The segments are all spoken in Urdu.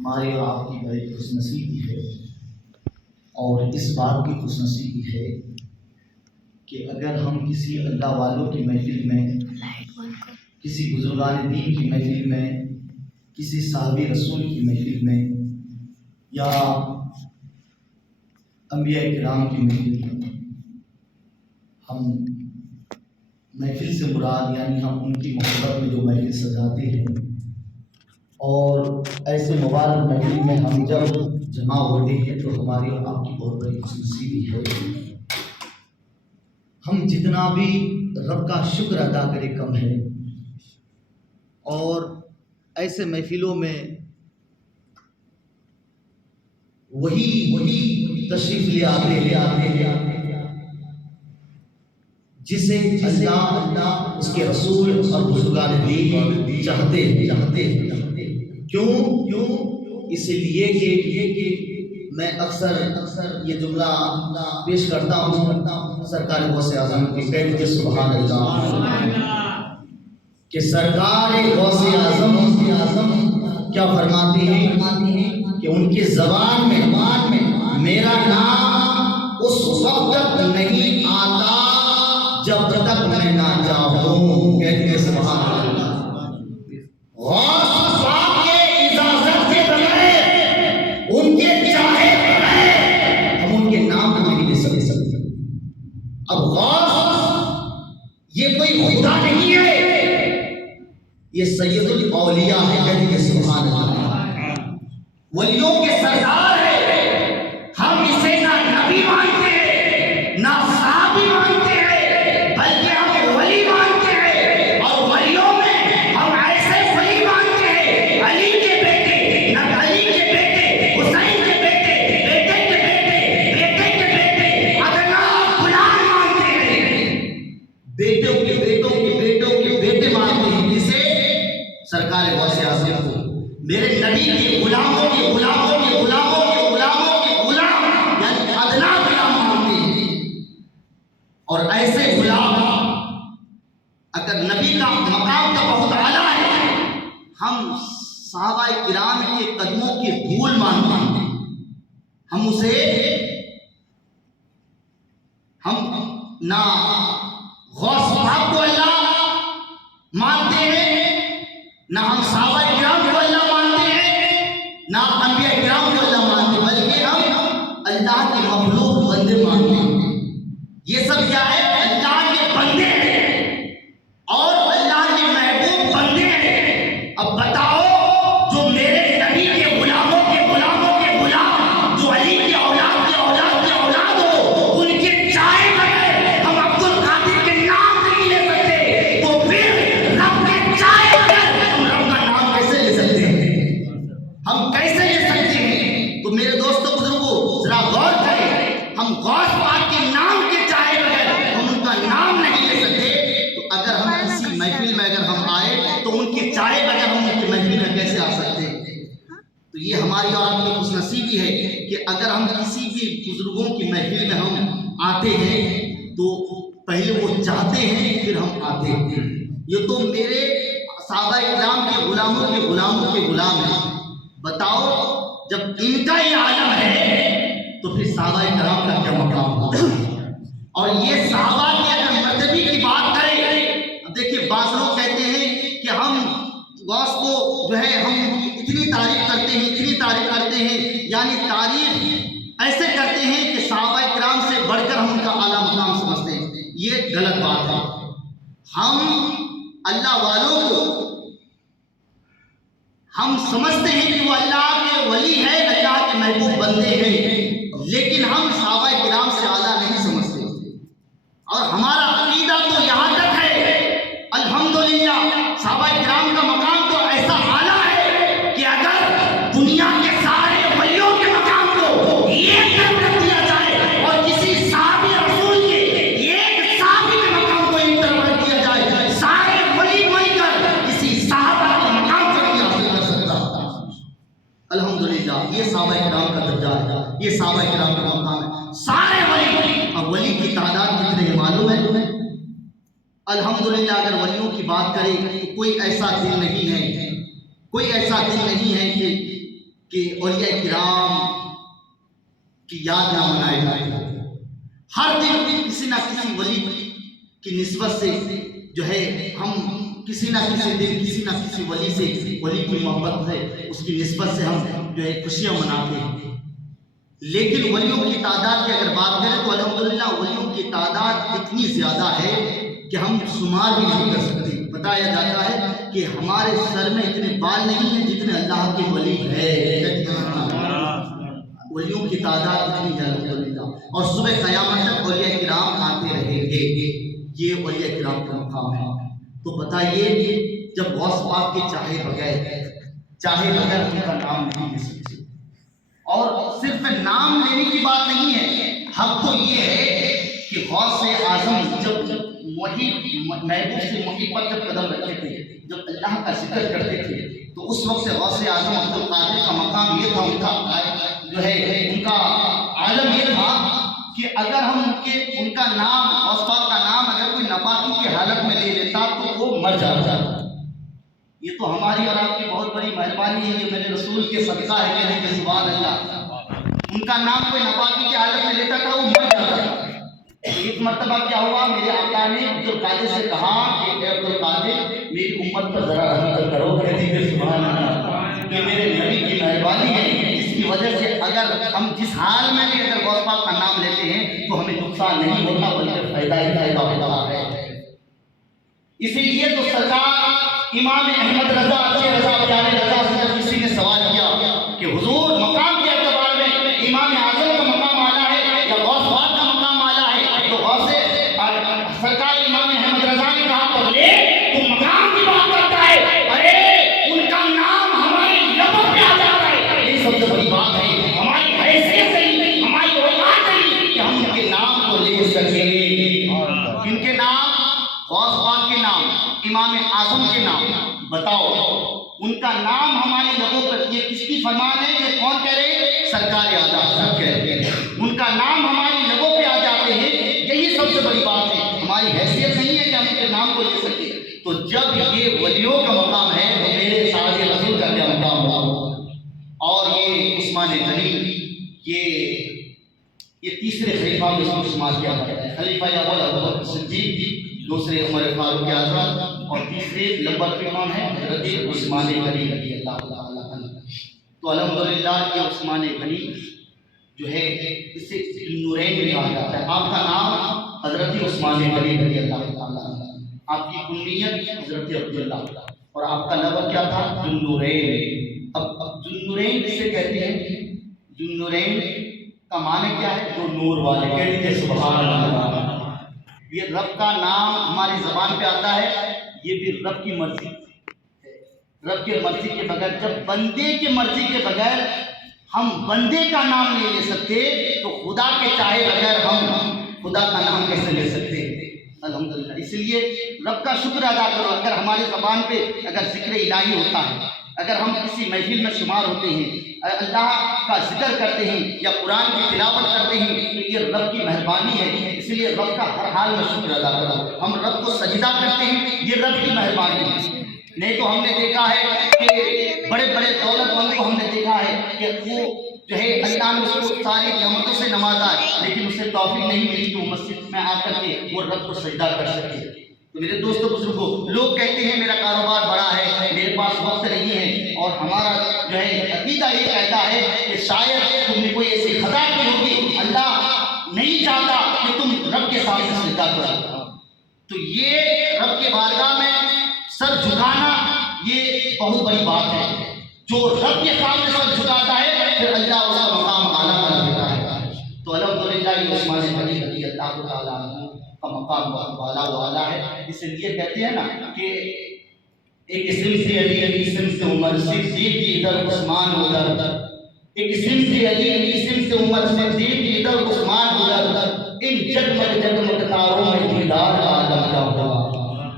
ہمارے اور آپ کی بڑی خوش نصیبی ہے، اور اس بات کی خوش نصیبی ہے کہ اگر ہم کسی اللہ والوں کی محفل میں، کسی بزرگان دین کی محفل میں، کسی صحابی رسول کی محفل میں یا انبیاء کرام کی محفل میں، ہم محفل سے مراد یعنی ہم ان کی محبت میں جو محفل سجاتے ہیں، اور ایسے مبارک محفل میں ہم جب جمع ہوتے ہیں تو ہماری اور آپ کی بہت بڑی خوش نصیبی ہے۔ ہم جتنا بھی رب کا شکر ادا کرے کم ہے، اور ایسے محفلوں میں وہی تشریف لے آتے ہیں جسے اللہ اس کے رسول اور بزرگان دین چاہتے ہیں۔ کیوں؟ اس لیے کہ میں اکثر یہ جملہ پیش کرتا ہوں سرکار غوث اعظم کی کہتے سبحان اللہ، کہ سرکار غوث اعظم کیا فرماتے ہیں کہ ان کی زبان میں میرا نام اس وقت تک نہیں آتا جب تک میں نہ چاہوں، کہتے سبحان اللہ۔ غوث صاحب کے اجازت کے بغیر، ان کے چاہے بغیر ہم ان کے نام کو نہیں لے سکتے۔ اب غوث یہ کوئی خدا نہیں ہے، یہ سید الاولیاء ہے، کہتے سبحان اللہ۔ ولیوں کے سردار ہے، ہم اسے نہ نبی مانتے ہیں نہ صحابی مانتے ہیں، بلکہ ہم ولی مانتے ہیں، اور ولیوں میں ہم ایسے ولی مانتے ہیں علی کے بیٹے، نہ علی کے بیٹے، حسین کے بیٹے، بیٹے کے بیٹے، بیٹے کے بیٹے، ادنا غلام مانتے ہیں، بیٹوں کے بیٹوں کے بیٹوں کے بیٹے مانتے ہیں، جسے سرکار غوث اعظم کو میرے نبی کے غلاموں کے غلاموں کے غلاموں کے غلاموں کے غلام یعنی ادنا غلام مانتے ہیں۔ اور ایسے غلام اگر نبی کا مقام کا بہت اعلیٰ ہے، ہم صحابہ کرام کے قدموں کی دھول مانتے ہیں، ہم اسے نہ غوث صاحب کو اللہ مانتے ہیں، نہ ہم صحابہ کرام کو اللہ مانتے ہیں، نہ انبیاء کرام کو اللہ مانتے ہیں، بلکہ ہم اللہ کے مخلوق بندے مانتے ہیں۔ یہ سب کیا ہے؟ اللہ کے بندے ہیں اور اللہ کے محبوب بندے ہیں۔ اب بتاؤ، جو میرے نبی کے غلاموں کے غلاموں کے غلام، جو علی کی اولاد کی اولاد کی اولاد ہو، ان کے چائے بغیر ہم عبد القادر کے نام نہیں لے سکتے، تو پھر رب کے چائے بغیر ہم رب کا نام کیسے لے سکتے ہیں؟ ہم کیسے لے سکتے ہیں؟ تو میرے دوستوں بزرگوں ذرا غور کریں، ہم غوث پاک کے نام کے چائے بغیر ہم ان کا نام نہیں لے سکتے، تو اگر ہم کسی محفل میں اگر ہم آئے تو ان کے چائے بغیر ہم ان کی محفل میں کیسے آ سکتے ہیں؟ تو یہ ہماری اور آپ کی خوش نصیبی ہے کہ اگر ہم کسی بھی بزرگوں کی محفل میں ہم آتے ہیں تو پہلے وہ چاہتے ہیں پھر ہم آتے ہیں۔ یہ تو میرے صحابہ کرام کے غلاموں کے غلاموں کے غلام ہیں، بتاؤ جب ان کا یہ عالم ہے تو پھر صحابہ کرام کا کیا مقام ہوگا؟ اور یہ صحابہ کی اگر مرتبے کی بات کریں، اب دیکھیے بعض لوگ کہتے ہیں کہ ہم غوث کو جو ہے ہم اتنی تعریف کرتے ہیں، اتنی تعریف کرتے ہیں، یعنی تعریف ایسے کرتے ہیں کہ صحابہ کرام سے بڑھ کر ہم ان کا اعلیٰ مقام سمجھتے ہیں۔ یہ غلط بات ہے۔ ہم اللہ والوں کو ہم سمجھتے ہیں کہ وہ اللہ کے ولی ہے، اللہ کے محبوب بندے ہیں، لیکن ہم صحابہ کرام سے اعلیٰ نہیں سمجھتے، اور ہمارا عقیدہ تو یہاں تک ہے الحمدللہ صحابہ کرام کا مقام تو ایسا اعلیٰ ہے کہ اگر دنیا کے سارے ولیوں کے مقام کو ایک طرف رکھ دیا جائے اور کسی صحابی رسول کے ایک صحابی کے مقام کو ایک طرف رکھ دیا جائے، سارے ولی مل کر کسی صحابہ کے مقام کو نہیں حاصل کر سکتا۔ الحمدللہ یہ صحابہ کرام کا درجہ ہے، یہ صحابہ کرام کا مقام ہے، سارے ولی۔ اب ولی کی تعداد کتنے ہیں معلوم ہے تمہیں؟ الحمدللہ اگر ولیوں کی بات کریں تو کوئی ایسا دن نہیں ہے کہ کہ اولیاء کرام کی یاد نہ منائے جائے. ہر دن کسی نہ کسی ولی کی نسبت سے جو ہے ہم کسی نہ کسی دن کسی نہ کسی ولی سے، ولی کی محبت ہے اس کی نسبت سے ہم جو ہے خوشیاں مناتے ہیں. لیکن ولیوں کی تعداد کی اگر بات کریں تو الحمدللہ ولیوں کی تعداد اتنی زیادہ ہے کہ ہم شمار بھی نہیں کر سکتے. بتایا جاتا ہے کہ ہمارے سر میں اتنے بال نہیں ہیں جتنے اللہ کے ولی ہے. ولیوں کی تعداد اتنی ہے الحمدللہ. اور صبح قیامت تک اولیاء کرام آتے رہیں گے. یہ اولیاء کرام کا مقام ہے. تو بتائیے جب غوث پاک کے چاہے بغیر ان کا نام نہیں لے سکتے. اور صرف نام لینے کی بات نہیں ہے، حق تو یہ ہے کہ غوث اعظم جب محبوب سے محب پر جب قدم رکھتے تھے، جب اللہ کا ذکر کرتے تھے، تو اس وقت سے غوث اعظم عبد القادر کا مقام یہ تھا، ان کا جو ہے ان کا عالم یہ تھا کہ اگر ہم ان کا نام غوث پاک کا نام اگر کوئی ناپاکی کی حالت میں لے لیتا تو وہ مر جاتا. یہ تو ہماری اور آپ کی بہت بڑی مہربانی ہے، یہ میرے رسول کے صدقہ ہے کہنے کے سبحان اللہ. ان کا نام کوئی ناپاکی کی حالت میں لیتا تھا وہ مر جاتا تھا. ایک مرتبہ کیا ہوا، میرے آقا نے عبد القادر سے کہا کہ اے عبد القادر میری امت پر ذرا رحم کرو. کہنے کے سبحان اللہ، یہ میرے نبی کی مہربانی ہے. اس کی وجہ سے اگر ہم جس حال میں بھی اگر غوث پاک کا نام لیتے ہیں تو ہمیں نقصان نہیں ہوتا بلکہ فائدہ ہی فائدہ ہوتا ہے. اسی لیے تو سرکار امام احمد رضا اچھے رضا پیارے رضا سے جب کسی نے سوال کیا کہ حضور مقام کے اعتبار میں امام اعظم کا مقام اعلیٰ ہے یا غوث پاک کا مقام اعلیٰ ہے، تو غوث سرکار امام احمد رضا نے کہا پگلے تو مقام کی بات کرتا ہے، ارے ان کا نام ہمارے لبوں پہ آ جاتا ہے. یہ سب سے بڑی بات ہے. ہماری حیثیت نہیں، ہماری اوقات نہیں کہ ہم ان کے نام کو لے سکیں. ان کے نام غوث پاک کے نام، امام اعظم کے نام، بتاؤ ان کا نام ہمارے لبوں پر، یہ کس کی فرمان ہے؟ یہ کون کہہ رہے ہیں؟ سرکار اعلیٰ حضرت کہہ رہے ہیں. ان کا نام ہماری لبوں پہ آ جاتے ہیں، یہی سب سے بڑی بات ہے. ہماری حیثیت نہیں ہے کہ ہم ان کے نام کو لے سکیں. تو جب یہ ولیوں کا مقام ہے تو میرے صاحب رسول کا کیا مقام ہوگا؟ اور یہ عثمان غنی یہ تیسرے خلیفہ میں اس کو شمار کیا جاتا ہے. خلیفہ اول ابوبکر صدیق، دوسرے عمر فاروق اعظم، اور تیسرے نمبر پہ کون ہے؟ حضرت عثمان غنی رضی اللہ تعالیٰ عنہ. تو الحمدللہ یہ عثمان غنی جو ہے اسے نورین بھی کہا جاتا ہے. آپ کا نام حضرت عثمان غنی رضی اللہ تعالیٰ عنہ، آپ کی کنیت حضرت عبداللہ، اور آپ کا لقب کیا تھا؟ ذوالنورین. اب ذوالنورین کسے کہتے ہیں؟ ذوالنورین کا معنی کیا ہے؟ جو نور والے. کہہ دیجیے سبحان اللہ. یہ رب کا نام ہماری زبان پہ آتا ہے، یہ بھی رب کی مرضی. رب کے مرضی کے بغیر، جب بندے کے مرضی کے بغیر ہم بندے کا نام نہیں لے سکتے تو خدا کے چاہے بغیر ہم خدا کا نام کیسے لے سکتے ہیں؟ الحمدللہ. اس لیے رب کا شکر ادا کرو. اگر ہماری زبان پہ اگر ذکر الہی ہوتا ہے، اگر ہم کسی محفل میں شمار ہوتے ہیں، اللہ کا ذکر کرتے ہیں یا قرآن کی تلاوت کرتے ہیں تو یہ رب کی مہربانی ہے. اس لیے رب کا ہر حال میں شکر ادا کرو. ہم رب کو سجدہ کرتے ہیں، یہ رب کی مہربانی ہے. نہیں تو ہم نے دیکھا ہے کہ بڑے بڑے دولت مند کو ہم نے دیکھا ہے کہ وہ جو ہے اللہ نے اس کو ساری نعمتوں سے نوازا ہے، لیکن اسے توفیق نہیں ملی کہ وہ مسجد میں آ کر کے وہ رب کو سجدہ کر سکے. تو میرے دوستوں بزرگوں، لوگ کہتے ہیں میرا کاروبار بڑا ہے، میرے پاس وقت نہیں ہے، اور ہمارا جو ہے عقیدہ یہ کہتا ہے کہ شاید تم نے کوئی ایسی خطا کی ہوگی، اللہ نہیں چاہتا کہ تم رب کے سامنے سجدہ کرو. تو یہ رب کے بارگاہ میں سر جھکانا یہ بہت بڑی بات ہے. جو رب کے سامنے سر جھکاتا ہے پھر اللہ اس کا مقام اعلیٰ کر دیتا ہے. تو الحمدللہ یہ عثمان غنی رضی اللہ تعالیٰ عنہ کا مقام بہت بالا و اعلیٰ ہے. اس لیے کہتے ہیں نا کہ ایک اسم سے علی، ایک اسم سے عمر، صدیق ادھر عثمان ادھر. ایک اسم سے علی، ایک اسم سے عمر، صدیق ادھر عثمان ادھر. ان جگمگ جگمگ تاروں میں دیدار عالم کا ہوا.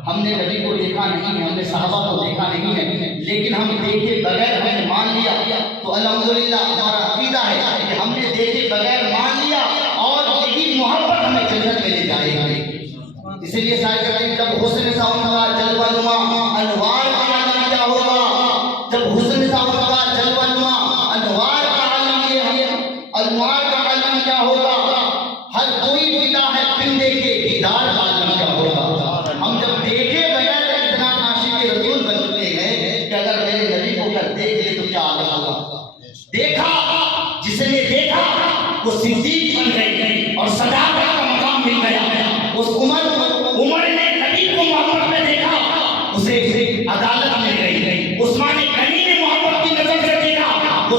ہم نے نبی کو دیکھا نہیں ہے، ہم نے صحابہ کو دیکھا نہیں ہے، لیکن ہم دیکھے بغیر ہم نے مان لیا. تو الحمدللہ ہمارا عقیدہ ہے کہ ہم نے دیکھے بغیر مان لیا اور یہی محبت ہمیں جنت میں لے جائے گی. اسی لیے شاید کہتے ہیں جب حسن سا ہوگا جلوہ نما انوار کا عالم کیا ہوگا. جب حسن سا ہوگا جلوہ نما وہ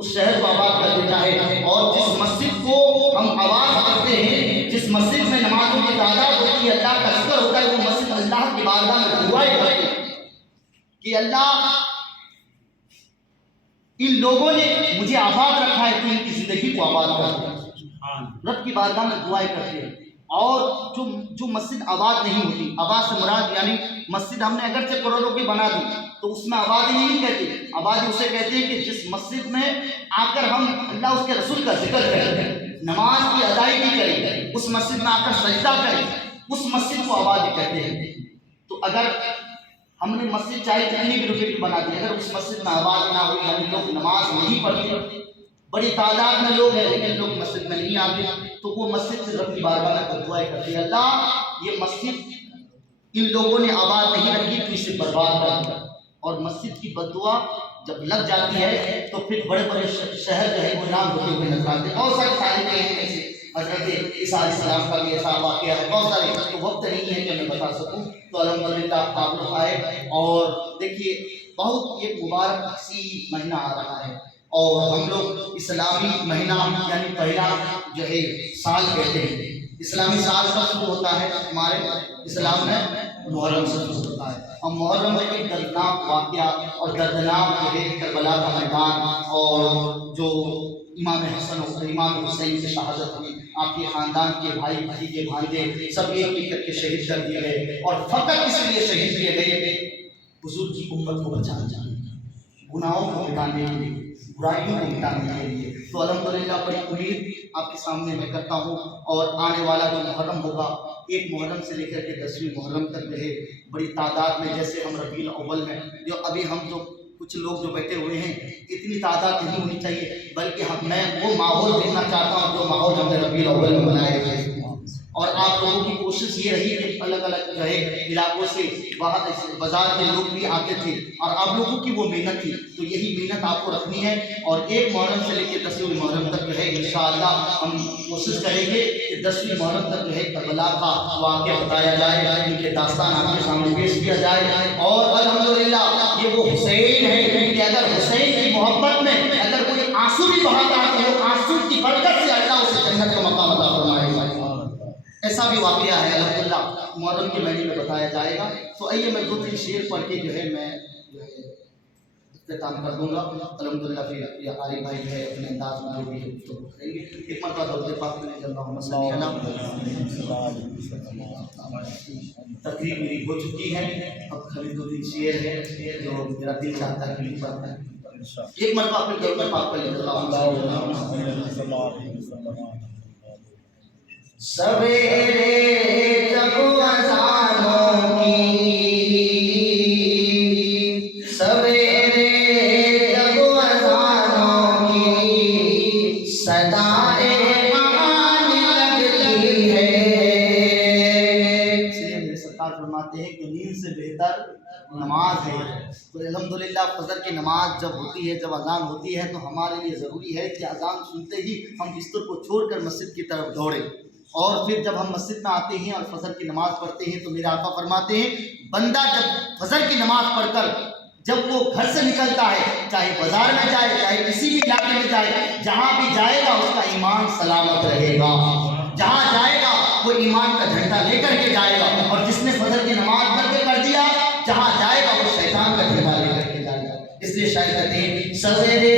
اس شہر کو آباد کر دیتا ہے۔ اور جس مسجد کو ہم آباد کرتے ہیں، جس مسجد میں نمازوں کی تعداد ہوتی ہے، اللہ کا شکر ہوتا ہے، وہ مسجد اللہ کی بارگاہ میں دعائیں کرتے ہیں کہ اللہ ان لوگوں نے مجھے آباد رکھا ہے، تو ان کی زندگی کو آباد کر دیں۔ رب کی بارگاہ میں دعائیں کرتے ہیں۔ اور جو مسجد آباد نہیں ہوتی، آباد سے مراد یعنی مسجد ہم نے اگرچہ کروڑوں کی بنا دی تو اس میں آبادی نہیں کہتے، آبادی اسے کہتے ہیں کہ جس مسجد میں آ کر ہم اللہ اس کے رسول کا ذکر کریں، نماز کی ادائیگی کریں، اس مسجد میں آ کر سجدہ کریں، اس مسجد کو آبادی کہتے ہیں۔ تو اگر ہم نے مسجد چاہے کتنی بھی روپے کی بنا دی، اگر اس مسجد میں آباد نہ ہوئی، یعنی لوگ نماز نہیں پڑھتے، بڑی تعداد میں لوگ ہیں لیکن لوگ مسجد میں نہیں آتے، تو وہ مسجد سے رب کی بارگاہ میں دعائیں کرتے ہیں، اللہ یہ مسجد ان لوگوں نے آباد نہیں رکھی تو اسے برباد کر دیا۔ اور مسجد کی بددعا جب لگ جاتی ہے تو پھر بڑے بڑے شہر جو ہے وہ نام ہوتے ہوئے نظر آتے ہیں۔ بہت سارے تاریخیں ہیں، ایسے حضرت عیسیٰ علیہ السلام کا بھی ایسا واقعہ ہے، بہت سارے، تو وقت نہیں ہے کہ میں بتا سکوں۔ تو الحمدللہ آپ لوگ آئے اور دیکھیے بہت ایک مبارک سی مہینہ آ رہا ہے، اور ہم لوگ اسلامی مہینہ یعنی پہلا جو ہے سال کہتے ہیں۔ اسلامی سال کب شروع ہوتا ہے؟ ہمارے اسلام میں محرم سے شروع ہوتا ہے، اور محرم میں ایک دردناک واقعہ اور دردناک جو ہے کربلا کا میدان، اور جو امام حسن اور امام حسین کی شہادت ہوئی، آپ کے خاندان کے بھائی بھتیجے بھانجے سب ایک ایک کر کے شہید کر دیے گئے، اور فقط اس لیے شہید کیے گئے حضور کی امت کو بچانے، گناہوں کو مٹانے کے لیے، برائیوں کو مٹانے کے لیے۔ تو الحمدللہ بڑی امید آپ کے سامنے میں کرتا ہوں، اور آنے والا جو محرم ہوگا، ایک محرم سے لے کر کے 10ویں محرم تک رہے بڑی تعداد میں، جیسے ہم ربیع الاول میں جو ابھی ہم جو کچھ لوگ جو بیٹھے ہوئے ہیں، اتنی تعداد نہیں ہونی چاہیے، بلکہ میں وہ ماحول دیکھنا چاہتا ہوں جو ماحول ہم نے ربیع الاول میں بنائے تھے۔ اور آپ لوگوں کی کوشش یہ رہی کہ الگ الگ جو ہے علاقوں سے باہر بازار کے لوگ بھی آتے تھے، اور آپ لوگوں کی وہ محنت تھی، تو یہی محنت آپ کو رکھنی ہے، اور ایک محرم سے لے کے 10ویں محرم تک جو ہے انشاءاللہ ہم کوشش کریں گے کہ 10ویں محرم تک جو ہے کربلا کا واقعہ بتایا جائے، ان کے داستان آپ کے سامنے پیش کیا جائے۔ اور الحمدللہ یہ وہ حسین ہے کہ اگر حسین کی محبت میں اگر کوئی آنسو بھی بہاتا ہے تو وہ آنسو کی برکت سے اللہ اسے جنت کا مقام عطا فرمائے گا۔ ایسا بھی واقعہ ہے الحمدللہ محرم کے مہینے میں بتایا جائے گا۔ تو آئیے میں 2-3 شعر پڑھ کے جو ہے میں اختتام کر دوں گا۔ الحمدللہ پھر یہ قاری بھائی جو ہے اپنے انداز میں جو بھی ہے تو کریں گے۔ ایک مرتبہ درود پاک میں اللہم صلی علی تقریر میری ہو چکی ہے، اب خالی 2-3 شعر ہے جو میرا دل چاہتا ہے کہ لکھ پڑھتا ہے۔ ایک مرتبہ پھر درود پاک میں اللہم سویرے جب اذانوں کی، سویرے جب اذانوں کی صدائیں آنے لگتی ہے، اس لیے میرے سرکار فرماتے ہیں کہ نیند سے بہتر نماز ہے۔ تو الحمدللہ فجر کی نماز جب ہوتی ہے، جب اذان ہوتی ہے، تو ہمارے لیے ضروری ہے کہ اذان سنتے ہی ہم بستر کو چھوڑ کر مسجد کی طرف دوڑیں، اور پھر جب ہم مسجد میں آتے ہیں اور فجر کی نماز پڑھتے ہیں تو میرے آقا فرماتے ہیں بندہ جب فجر کی نماز پڑھ کر جب وہ گھر سے نکلتا ہے، چاہے بازار میں جائے، چاہے کسی بھی علاقے میں جائے، جہاں بھی جائے گا اس کا ایمان سلامت رہے گا، جہاں جائے گا وہ ایمان کا جھنڈا لے کر کے جائے گا، اور جس نے فجر کی نماز پڑھ کے کر دیا، جہاں جائے گا وہ شیطان کا جھنڈا لے کر کے جائے گا۔ اس لیے شاید کہتے ہیں سویرے